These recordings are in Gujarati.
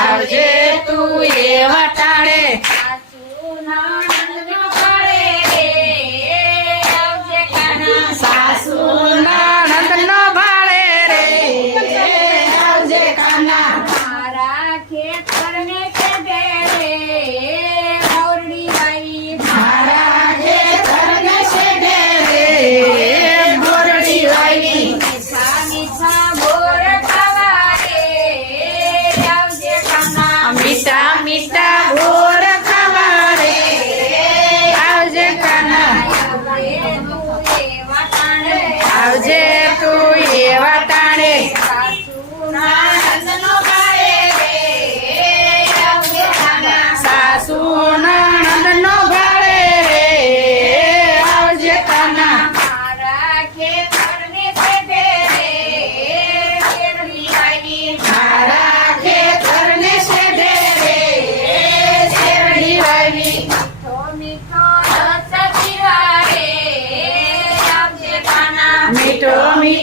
આવજે તું એ વટાડે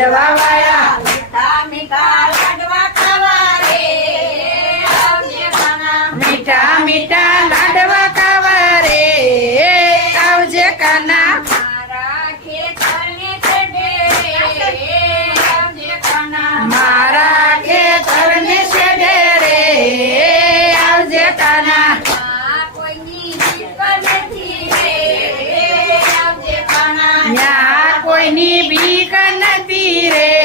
લાડવા વાળા. મીઠા મીઠા લાડવા ખાવા રે મીઠા મીઠા લાડવા ખાવા રે. આવજે કાના. મારા Hey.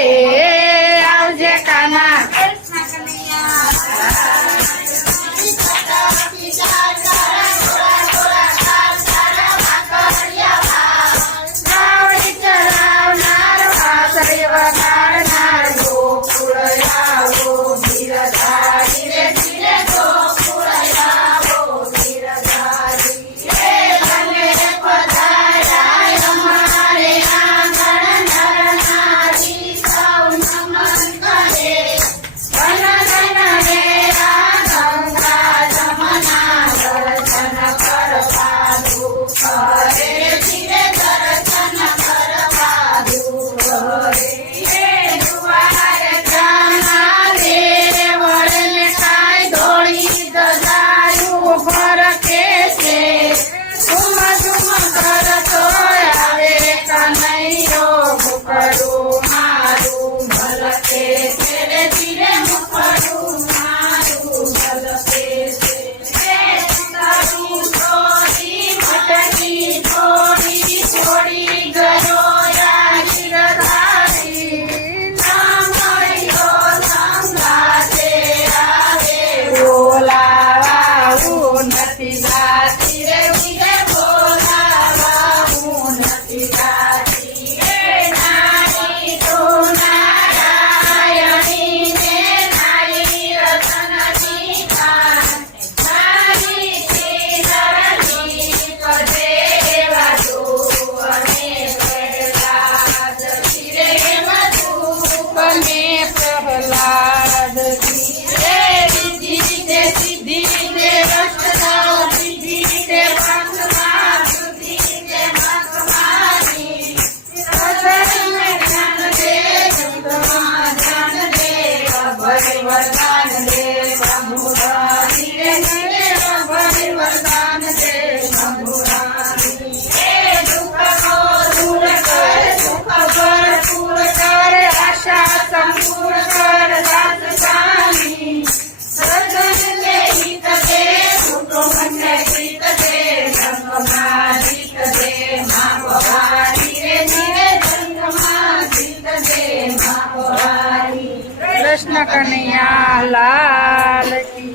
કૃષ્ણ કનૈયા લાલ કી